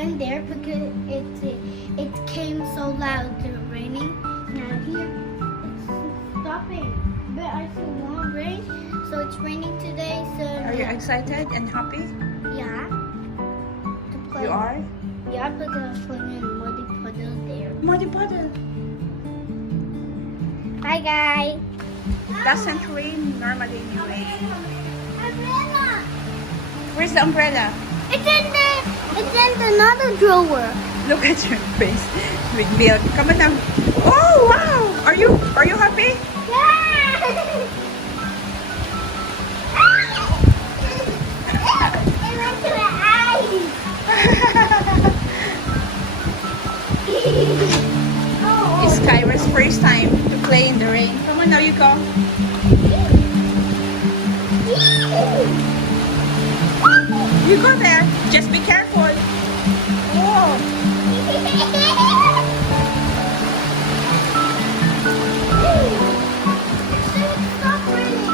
went there because it came so loud. It's raining. Now here it's stopping, but I still want rain. So it's raining today. So Are you excited and happy? yeah. To play. You are? Yeah, because I'm playing in muddy puddle there. Muddy puddle. Bye, guys. It doesn't rain normally anyway. Umbrella. Where's the umbrella? It's in another drawer. Look at your face. Big milk. Come on now. Oh wow! Are you happy? Yeah. It went to the eyes. It's Kyra's first time to play in the rain. Come on now, you go. You go there. Just be careful. Oh. Stop raining.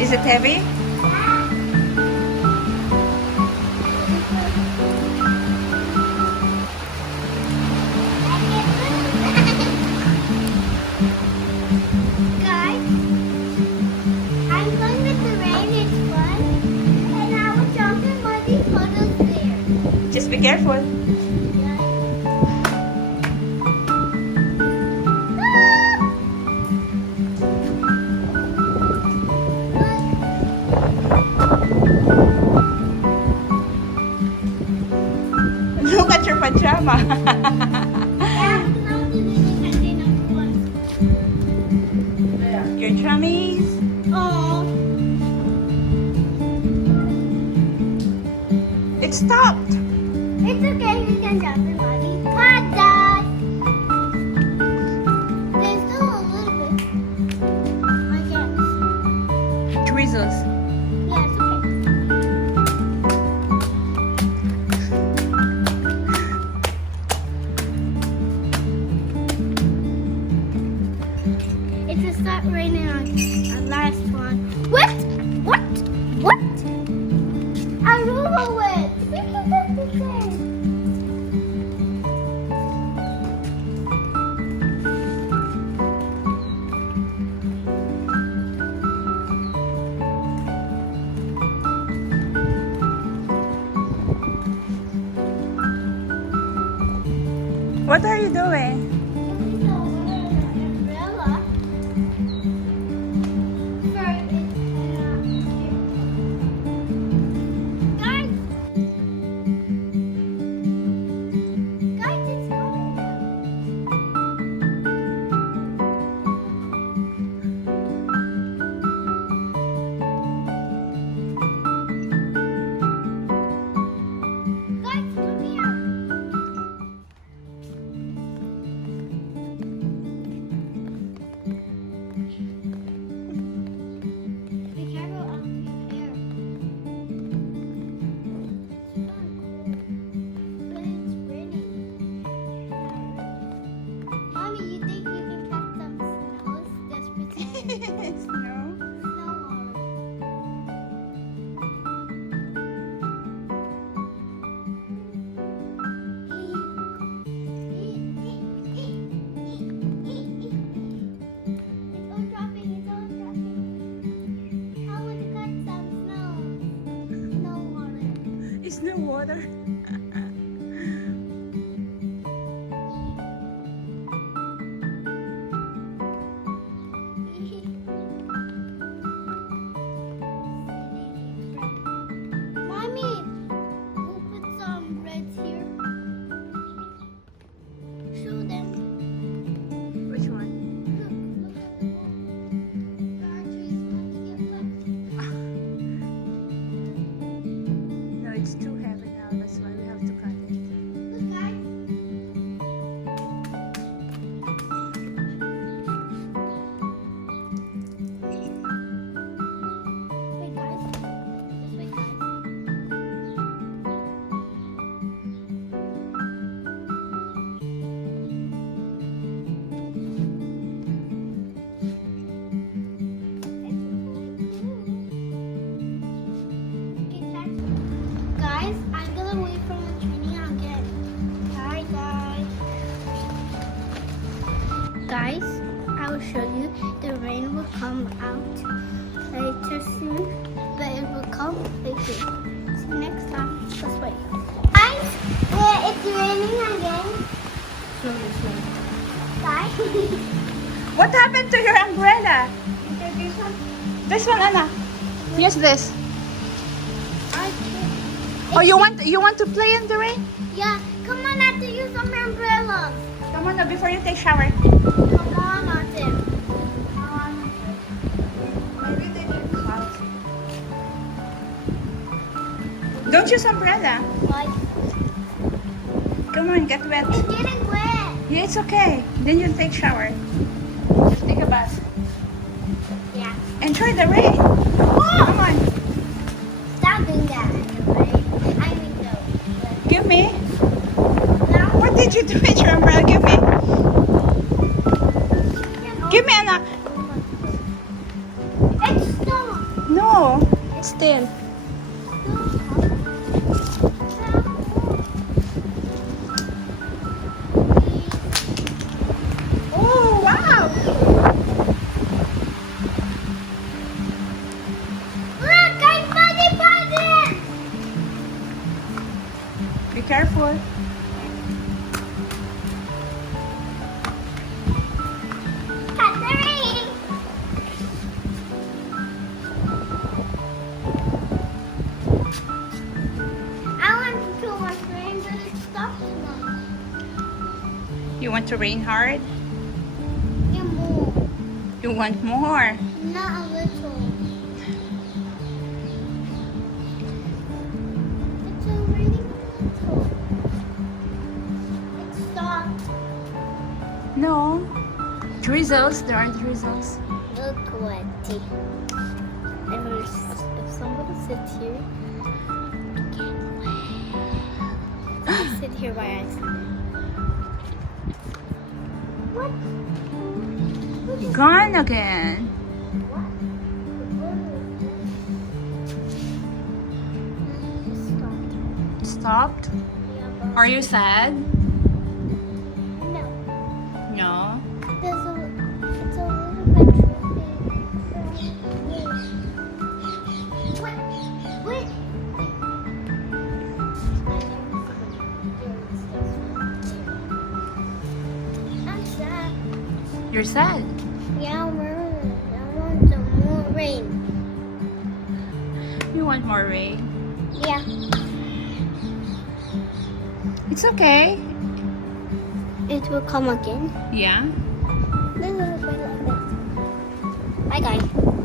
Is it heavy? Guys, I'm going with the rain, it's fun. And I will jump in muddy puddles there. Just be careful. Look at your pajama. Your jammies. Oh, It stopped. it's okay, we can jump in muddy puddles. There's still a little bit, I guess. Drizzles. Yeah, it's okay. It will start raining on last one. What? What? What? I roll it. What are you doing? Snow. It's no water. Mommy, we'll put some reds here. Show them. Which one? Look, look at the wall. The arteries want to get wet. No, it's too heavy now. guys, I will show you. The rain will come out later soon, but it will come later. See you next time. Let's wait. Guys, it's raining again. Bye. What happened to your umbrella? This one, Anna. Use this. Oh, you want to play in the rain? Yeah, come on, I have to use some umbrellas. Come on, now, before you take shower. Come on, Auntie. Maybe they need clouds. Don't use umbrella. Like, Come on, get wet. it's getting wet. Yeah, it's okay. Then you'll take shower. Just take a bath. Yeah. Enjoy the rain. Come on. Stop doing that. I mean, no. Give me. Now, What did you do with your umbrella? Give me. Give me, Anna. it's stopped. No. Still. Oh, wow. Look, I found a present. Be careful. Cut the rain. I want to watch rain, but it stops now. You want to rain hard? You move. You want more? Not a little. It's a raining little. It stopped. No. Drizzles. There are drizzles. Look what. If somebody sits here, I sit here by accident. What? Gone again. Stopped. Are you sad? No. No. There's a, it's a little bit Wait, wait. I'm sad. You're sad. Yeah, I want some more rain. You want more rain. Yeah. It's okay. It will come again. Yeah. Little bit like this. Bye guys.